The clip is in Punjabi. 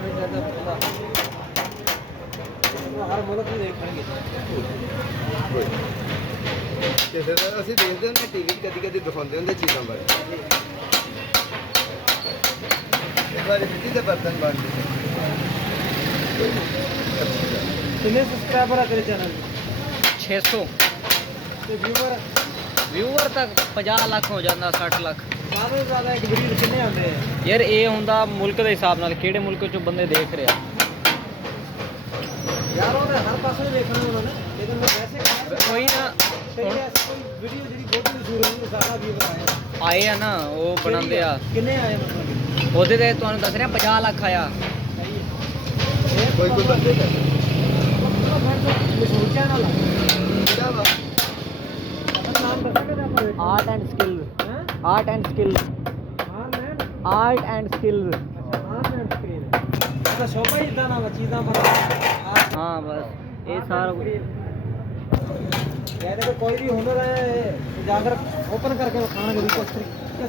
नहीं ज़्यादा पता हर मुल्क में देखेंगे ਕਿਸੇ ਦਾ ਅਸੀਂ ਦੇਖਦੇ ਹੁੰਦੇ ਟੀਵੀ ਕਦੀ ਕਦੀ ਦਿਖਾਉਂਦੇ ਹੁੰਦੇ ਚੀਜ਼ਾਂ ਬਾਰੇ ਇੱਕ ਵਾਰ ਮਿੱਟੀ ਦੇ ਬਰਤਨ ਬਣਦੇ कितने सब्सक्राइबर है तेरे चैनल 600 ਤੇ ਵਿਊਅਰ ਵਿਊਅਰ ਤੱਕ 50 ਲੱਖ ਹੋ ਜਾਂਦਾ 60 ਲੱਖ ਜ਼ਿਆਦਾ ਤੋਂ ਜ਼ਿਆਦਾ ਇੱਕ ਵੀਡੀਓ ਕਿੰਨੇ ਆਉਂਦੇ ਆ ਯਾਰ ਇਹ ਹੁੰਦਾ ਮੁਲਕ ਦੇ ਹਿਸਾਬ ਨਾਲ ਕਿਹੜੇ ਮੁਲਕ ਚੋਂ ਬੰਦੇ ਦੇਖ ਰਿਹਾ ਯਾਰ ਉਹਨੇ ਹਰ ਪਾਸੇ ਦੇਖਣਾ ਉਹਨਾਂ ਨੇ ਲੇਕਿਨ ਮੈਂ ਵੈਸੇ ਕੋਈ ਨਾ ਕੋਈ ਵੀਡੀਓ ਜਿਹੜੀ ਬਹੁਤ ਮਸ਼ਹੂਰ ਹੋਈ ਜ਼ਿਆਦਾ ਵਿਊਅਰ ਆਏ ਆ ਨਾ ਉਹ ਬਣਾਉਂਦੇ ਆ ਕਿੰਨੇ ਆਏ ਮਤਲਬ ਉਹਦੇ ਤੇ ਤੁਹਾਨੂੰ ਦੱਸ ਰਿਹਾ 50 ਲੱਖ ਆਇਆ ਕੋਈ ਕੋਈ ਬੰਦੇ ਦਾ ਮਸ਼ਹੂਰ ਚੈਨਲ ਹੈ ਕਿਹੜਾ ਵਾ ਨਾਮ ਦੱਸੋਗੇ ਆਪਾਂ ਆਰਟ ਐਂਡ ਸਕਿੱਲ ਹੈ ਆਰਟ ਐਂਡ ਸਕਿੱਲ ਹਾਂ ਮੈਂ ਆਰਟ ਐਂਡ ਸਕਿੱਲ ਹਾਂ ਮੈਂ ਸਕਰੀਨ ਉਹਦਾ ਸ਼ੌਪ ਹੀ ਇਦਾਂ ਨਾ ਚੀਜ਼ਾਂ ਬਣਾ ਹਾਂ ਬਸ ਇਹ ਸਾਰਾ ਕੁਝ कहते कोई भी हुनर है जाकर ओपन करके खाना कभी कुछ